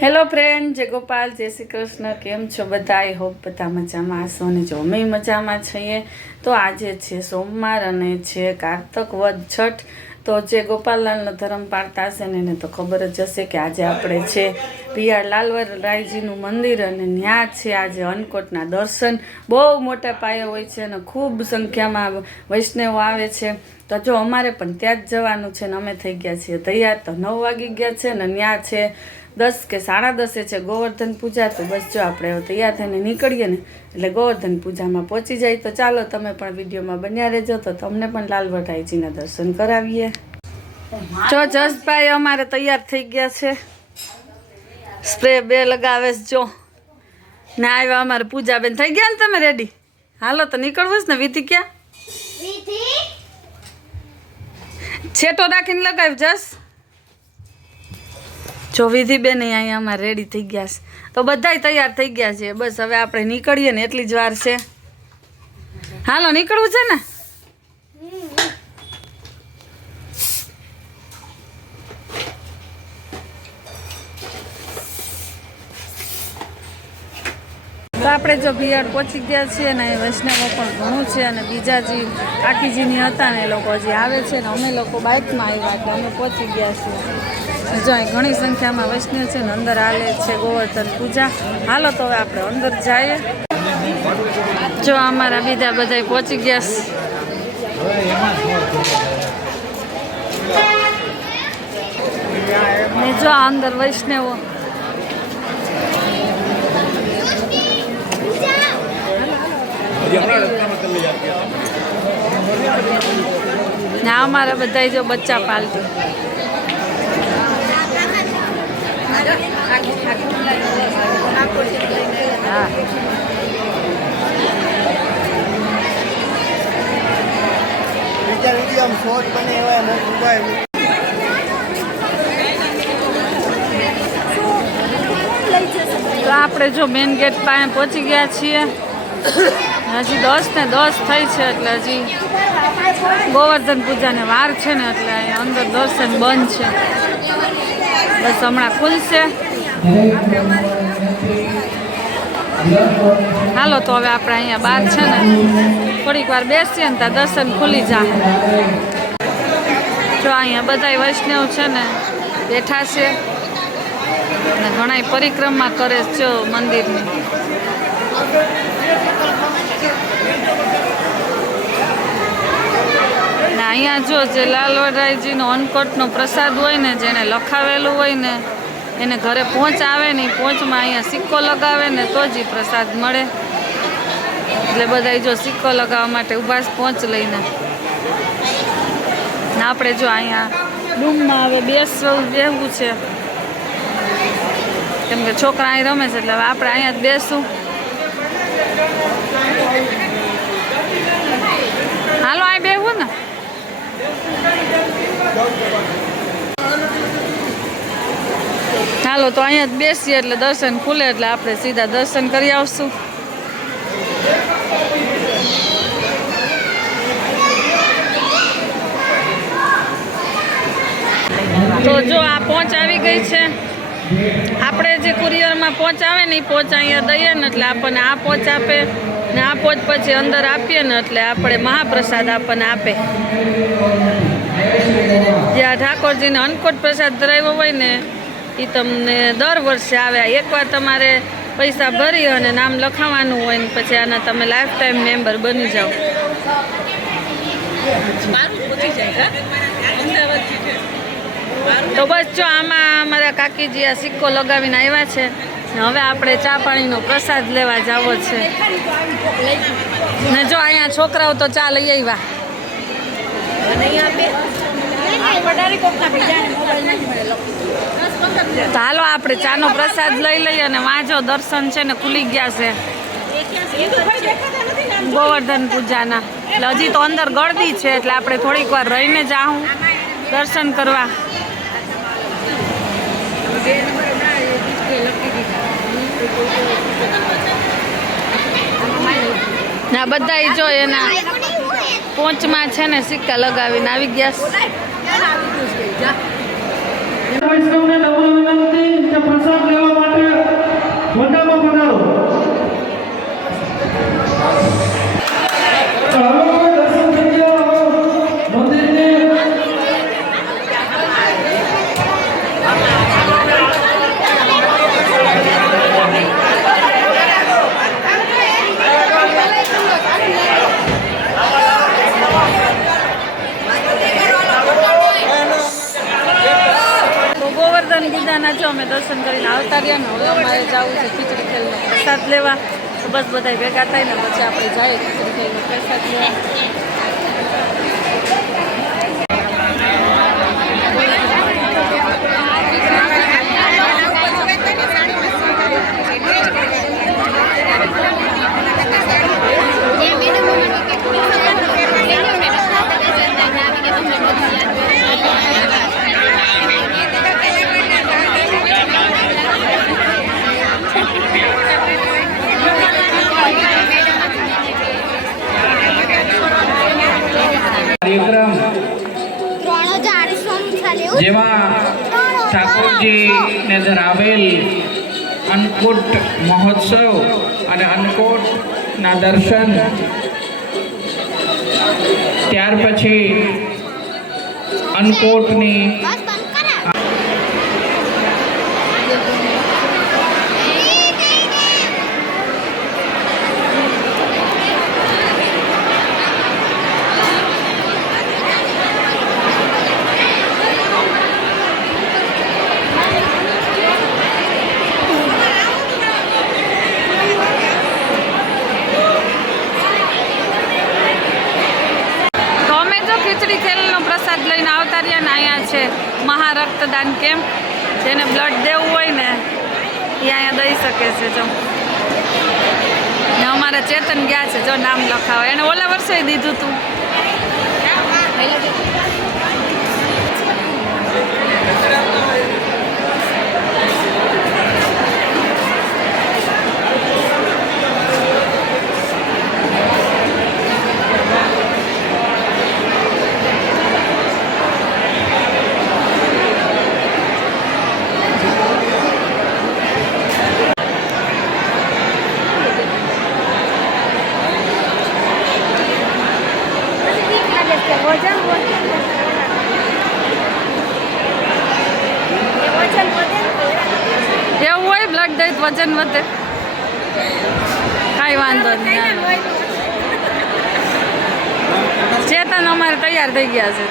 Hello friend, જય ગોપાલ, જય શ્રી કૃષ્ણ. કેમ છો બધા? આઈ હોપ બધા મજામાં હશો અને જો અમે મજામાં છીએ. તો આજે છે સોમવાર અને છે કારતક વદ છઠ. તો જે ગોપાલલાલનો ધર્મ પાળતા હશે ને એને તો ખબર જ હશે કે આજે આપણે છે પિયાળ લાલવરાયજીનું મંદિર અને ત્યાં છે આજે અન્નકોટના દર્શન. બહુ મોટા પાયે હોય છે અને ખૂબ સંખ્યામાં વૈષ્ણવો આવે છે. તો જો અમારે પણ ત્યાં જ જવાનું છે ને અમે થઈ ગયા છીએ તૈયાર. તો 9 વાગી ગયા છે ને ત્યાં છે 10 કે 10:30 છે ગોવર્ધન પૂજા. તો બસ જો આપણે તૈયાર થઈને નીકળીએ ને એટલે ગોવર્ધન પૂજામાં પહોંચી જાય. તો ચાલો તમે પણ વિડીયોમાં બન્યા રહેજો તો તમને પણ લાલવરાયજીના દર્શન કરાવીએ. જો જસભાઈ અમારે તૈયાર થઈ ગયા છે, સ્પ્રે 2 લગાવે છે. જો ના આવ્યા અમારે પૂજાબેન. થઈ ગયા ને તમે રેડી? હાલો તો નીકળવું છે ને. વિધિ ક્યાં? છેટો રાખીને લગાવ જસ. જો વિધિ બેન અહીંયા અમારે રેડી થઈ ગયા છે. તો બધાય તૈયાર થઈ ગયા છે. બસ હવે આપણે નીકળીએ ને એટલી જ વાર છે. હાલો નીકળવું છે ને. તો આપણે જો બિયાડ પહોંચી ગયા છીએ ને વૈષ્ણવો પણ ઘણું છે અને બીજા જે કાકીજીની હતા ને એ લોકો હજી આવે છે ને અમે લોકો બાઇકમાં આવ્યા એટલે અમે પહોંચી ગયા છીએ. જો અહીં ઘણી સંખ્યામાં વૈષ્ણવ છે ને અંદર હાલે છે ગોવર્ધન પૂજા. હાલો તો હવે આપણે અંદર જઈએ. જો અમારા બીજા બધા પહોંચી ગયા છે ને જો અંદર વૈષ્ણવો ના અમારા બધા જો બચ્ચા પાલટી. હા તો આપણે જો મેઇન ગેટ પાસે પહોંચી ગયા છીએ. હજી 10 ને 10 થઈ છે એટલે હજી ગોવર્ધન પૂજાને વાર છે ને એટલે અહીંયા અંદર દર્શન બંધ છે. બસ હમણાં ખુલશે. હાલો તો હવે આપણે અહીંયા બહાર છે ને થોડીક વાર બેસીએ ને ત્યાં દર્શન ખુલી જાય. જો અહીંયા બધા વૈષ્ણવ છે ને બેઠા છે અને ઘણા પરિક્રમા કરે છે જો મંદિરની. અહીંયા જો જે લાલવરાયજીનો અન્નકોટનો પ્રસાદ હોય ને જેને લખાવેલું હોય ને એને ઘરે પહોંચ આવે ને પહોંચમાં અહીંયા સિક્કો લગાવે ને તો જ પ્રસાદ મળે. એટલે બધા જો સિક્કો લગાવવા માટે ઊભા જ પહોંચ લઈને. ને આપણે જો અહીંયા રૂમમાં હવે બેસવું છે કેમ કે છોકરા અહીં રમે છે એટલે હવે આપણે અહીંયા જ બેસું. હાલો અહીં બેહવું ને. હાલો તો અહીંયા જ બેસીએ એટલે દર્શન ખુલે એટલે આપણે સીધા દર્શન કરી આવશું. તો જો આ પહોંચ આવી ગઈ છે. આપણે જે કુરિયરમાં પહોંચ આવે ને એ પહોંચ અહીંયા દઈએ ને એટલે આપણને આ પહોંચ આપે ને આ પહોંચ પછી અંદર આપીએ ને એટલે આપણે મહાપ્રસાદ આપણને આપે. જ્યાં ઠાકોરજીને અન્નકોટ પ્રસાદ ધરાવ્યો હોય ને એ તમને દર વર્ષે આવે. એકવાર તમારે પૈસા ભરી અને નામ લખાવવાનું હોય ને પછી આના તમે લાઈફ ટાઈમ મેમ્બર બની જાઓ. તો બસ જો આમાં અમારા કાકીજી આ સિક્કો લગાવીને આવ્યા છે. હવે આપણે ચા પાણીનો પ્રસાદ લેવા જાવો છે ને જો અહીંયા છોકરાઓ તો ચા લઈ આવ્યા. તો હાલો આપણે ચાનો પ્રસાદ લઈ લઈએ અને વાંચો દર્શન છે ને ખુલી ગયા છે ગોવર્ધન પૂજાના. એટલે હજી તો અંદર ગળદી છે એટલે આપણે થોડીક વાર રહીને જાઉં દર્શન કરવા. ના બધા જો એના પોંચમાં છે ને સિક્કા લગાવીને આવી ગયા. વૈષ્ણવને નમ્ર વિનંતી કે પ્રસાદ લેવા મોઢામાં બનાવો. ચાલો દર્શન થઈ ગયા મંદિરને. ગોવર્ધન ગીતાના જો અમે દર્શન કરીને આવતા રહ્યા ને હવે અમારે જવું છે ખીચડી ખેલનો પ્રસાદ લેવા. તો બસ બધા ભેગા થાય ને પછી આપણે જઈએ ખીચડી ખેલનો પ્રસાદ લેવા. કાર્યક્રમ જેમાં ઠાકોરજીને ધરાવેલ અન્નકૂટ મહોત્સવ અને અન્નકૂટના દર્શન, ત્યાર પછી અન્નકૂટની ખીચડી ખેલનો પ્રસાદ લઈને આવતા રહ્યા ને અહીંયા છે મહારક્તદાન કેમ્પ. જેને બ્લડ દેવું હોય ને એ અહીંયા દઈ શકે છે. જો ને અમારા ચેતન ગયા છે, જો નામ લખાવે. એને ઓલા વર્ષે દીધું હતું. એવું હોય બ્લડ દઈ વજન વધે, કાંઈ વાંધો નહીં. ચેતન અમારે તૈયાર થઈ ગયા છે.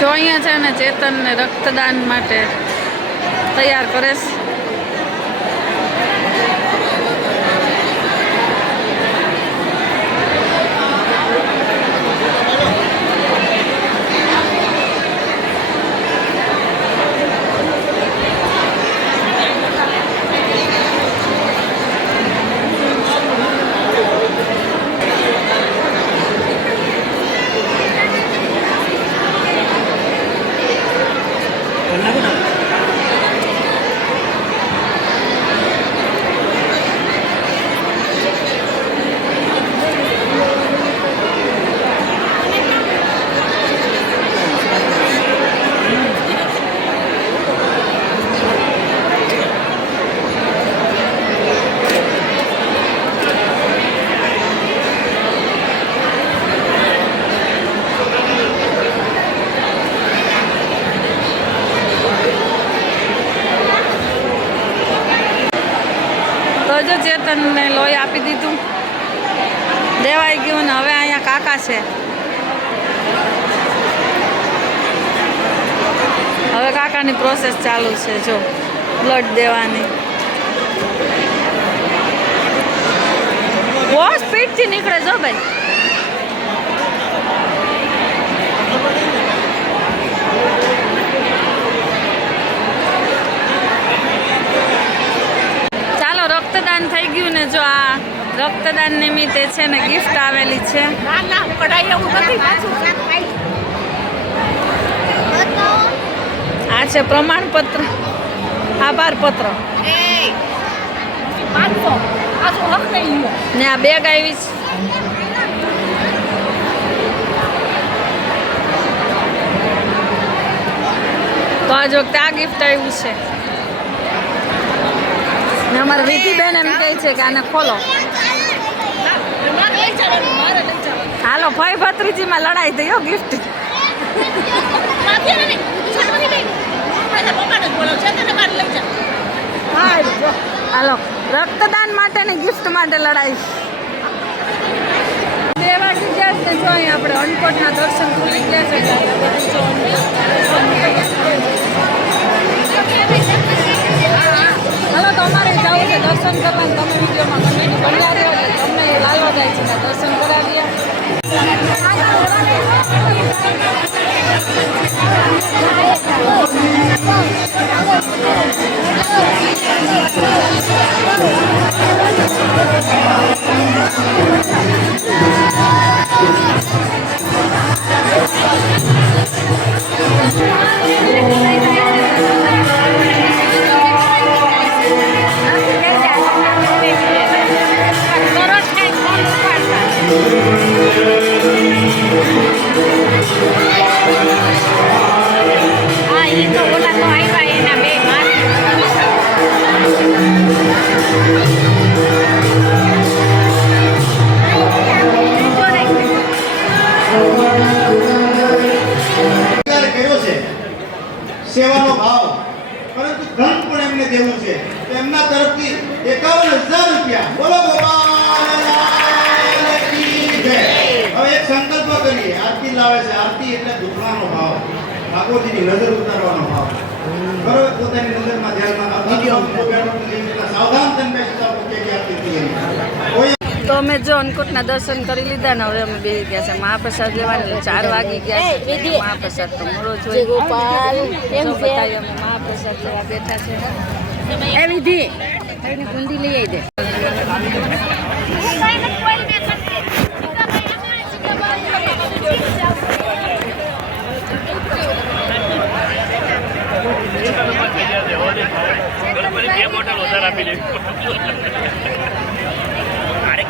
જો અહીંયા છે ને ચેતનને રક્તદાન માટે તૈયાર કરે છે. જો ચેતનને લોહી આપી દીધું, દેવાઈ ગયું ને હવે અહીંયા કાકા છે. હવે કાકાની પ્રોસેસ ચાલુ છે. જો બ્લડ દેવાની બહુ સ્પીડથી નીકળે. જો ભાઈ રક્તદાન થઈ ગયું ને. જો આ રક્તદાન નિમિત્તે છે ને ગિફ્ટ આવેલી છે. આ છે પ્રમાણપત્ર, આભાર પત્ર ને આ બેગ આવી છે. આજ વખતે આ ગિફ્ટ આવ્યું છે ને અમારા વિધિબેન એમ કહે છે કે આને ખોલો. હાલો ભાઈ ભત્રીજીમાં લડાઈ થઈ હો ગિફ્ટ. હાલો રક્તદાન માટેની ગિફ્ટ માટે લડાઈ. 2 વાગી ગયા છે જો અહીં આપણે અન્નકોટના દર્શન કરી ગયા છે. હાલો તો અમારે જવું છે દર્શન કરવા. તમે વિડીયોમાં કમેન્ટ બન્યા રહ્યો એટલે તમને એ લાલવા જાય છે દર્શન કરાવીએ. સેવાનો ભાવ પરંતુ ધન પણ એમને દેવું છે તો એમના તરફથી 51,000 રૂપિયા. બોલો ભગવાન કી જય. હવે એક સંકલ્પ કરીએ. આરતી લાવે છે. આરતી એટલે દુખવાનો ભાવ, ઠાકોરજીની નજર ઉતારવાનો ભાવ. બરોબર પોતાની નજરમાં ધ્યાનમાં સાવધાન થઈને બેસતા પૂછે કે આરતી થઈ. તો અમે જો અન્નકૂટના દર્શન કરી લીધા ને હવે અમે બેસી ગયા છે મહાપ્રસાદ લેવાને. 4 વાગી ગયા છે. મહાપ્રસાદ તો મોડો જોઈએ. ગોપાલ એમ બતાવી અમે મહાપ્રસાદ લેવા બેઠા છે. એ વિધિ એને ગુંડી લઈ આવી દે.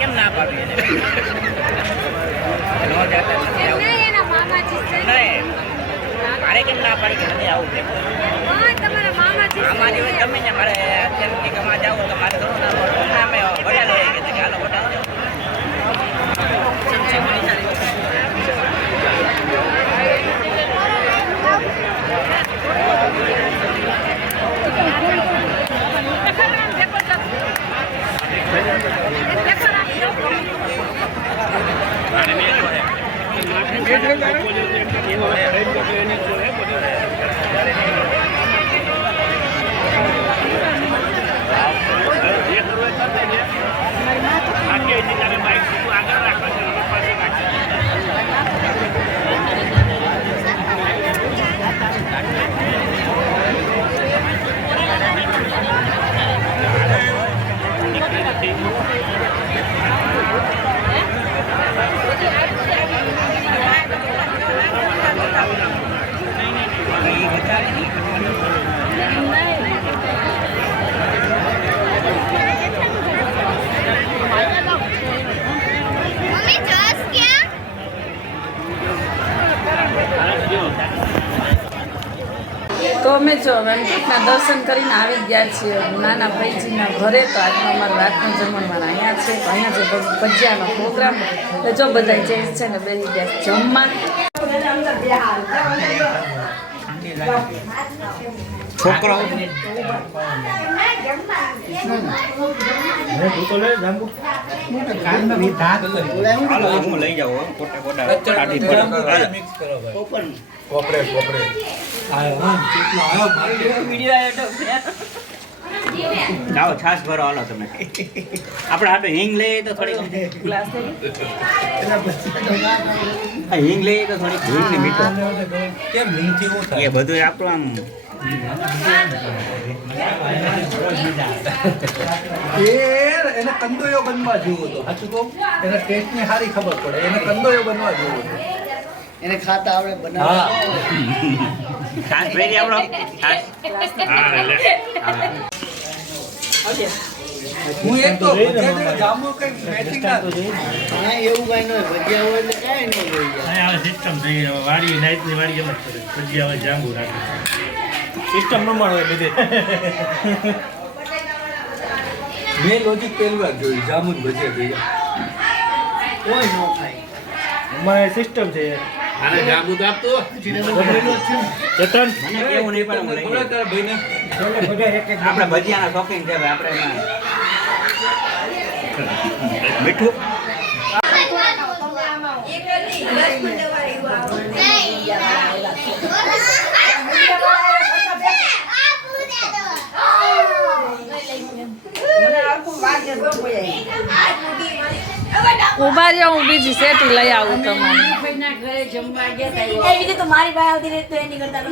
કેમ ના પાડી મારે કેમ ના પાડી કે નથી આવું અમારી હોય તમે ને મારે અત્યારે કે માં જાવ તો મારે થોડું ના વડા લઈ કે હાલો વડા તો અમે જો વેંકટના દર્શન કરીને આવી ગયા છીએ નાના ભાઈજીના ઘરે. તો આજનો અમારો રાતનો જમણવાર અહીંયા છે. તો અહીંયા જે ભજીયાનો પ્રોગ્રામ એટલે જો બધા જે છે ને બેસી ગયા જમવા. છોકરો હું લઈ જાઉં જાઓ છાસ ભરો હાલો તમે. આપણે આટલો હિંગ લઈએ તો થોડીક ગ્લાસ હિંગ લઈએ તો થોડીક હિંગ ને મીઠું એ બધું આપણું આમ એને કંદોયો બનવા જેવો હતો. સાચું કહું એને ટેસ્ટની સારી ખબર પડે. એને કંદોયો બનવા જેવો હતો. એને ખાતા આવડે બનાવવા. છાસ ભરી આપણો છાસ. હું એક તો જાંબુ કઈ મેચિંગ ના હા એવું કઈ ન હોય. ભજીયા હોય એટલે કાંઈ ન હોય. સિસ્ટમ થઈ ગઈ વાડી નાઈટની વાડી એમ જ કરે ભજીયા હોય જાંબુ રાખે સિસ્ટમ પ્રમાણે હોય બધી. મેં લોજિક પહેલી વાર જોયું જામુન ભજીયા ભેગા. કોઈ ન ખાય. અમારે સિસ્ટમ છે આને જાંબુ તો આપતો ચેતન. મને કેવું નહીં પણ હું લઈ બોલો તારા ભાઈને. આપણે ભજીયાના શોખીન છે ભાઈ, આપણે એમાં મીઠું ઉભા રહ્યો, હું બીજી સેટી લઈ આવું તમારે. તો મારી પાસે આવતી રહે તો એની કરતા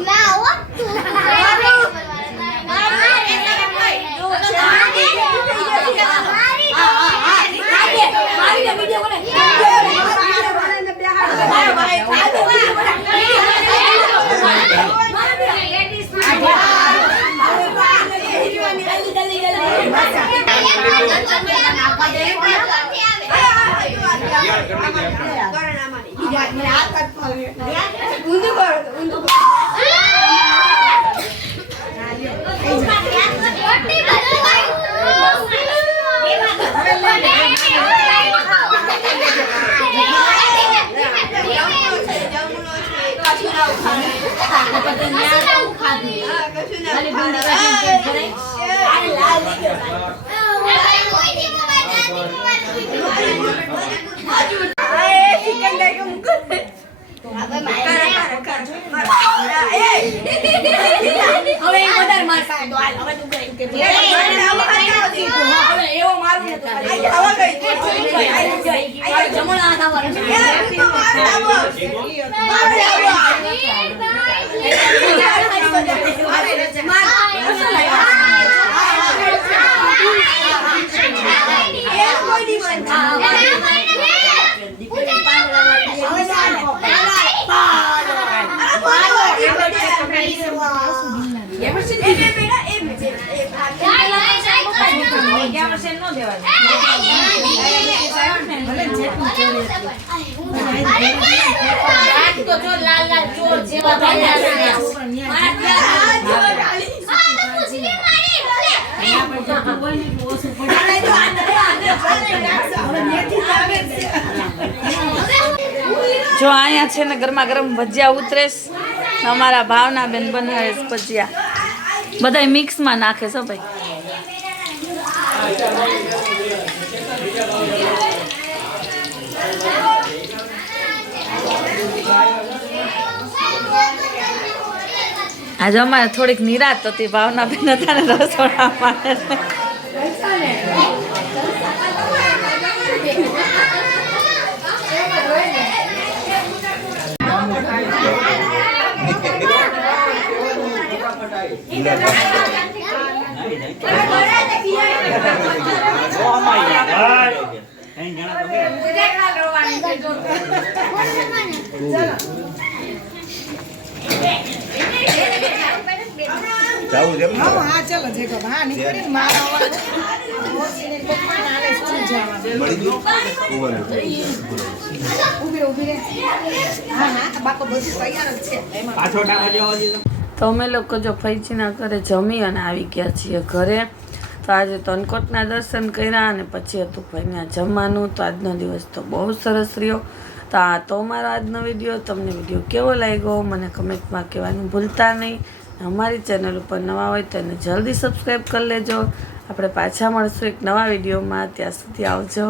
જો અહીંયા છે ને ગરમા ગરમ ભજીયા ઉતરેશ. અમારા ભાવના બેન બનાવે છે ભજીયા, બધા મિક્સમાં નાખે છે ભાઈ. આજે અમારે થોડીક નિરાત હતી, ભાવના બેન હતા ને રસોડામાં. જાવું છે એમ? હા ચાલો જે કહો હા નીકળી મારો મળી ગયું? ઉભી ઉભી રે હા હા બાકો બધું તૈયાર જ છે એમાં પાછો ટાકા જેવો છે. તો અમે લોકો જો ફૈજીના ઘરે જમી અને આવી ગયા છીએ ઘરે. તો આજે તનકોટના દર્શન કર્યા અને પછી હતું ભાઈને જમવાનું. તો આજનો દિવસ તો બહુ સરસ રહ્યો. તો આ તો મારો આજનો વિડીયો. તમને વિડીયો કેવો લાગ્યો મને કમેન્ટમાં કહેવાનું ભૂલતા નહીં. અમારી ચેનલ ઉપર નવા હોય તો એને જલ્દી સબસ્ક્રાઈબ કરી લેજો. આપણે પાછા મળશું એક નવા વિડીયોમાં. ત્યાં સુધી આવજો.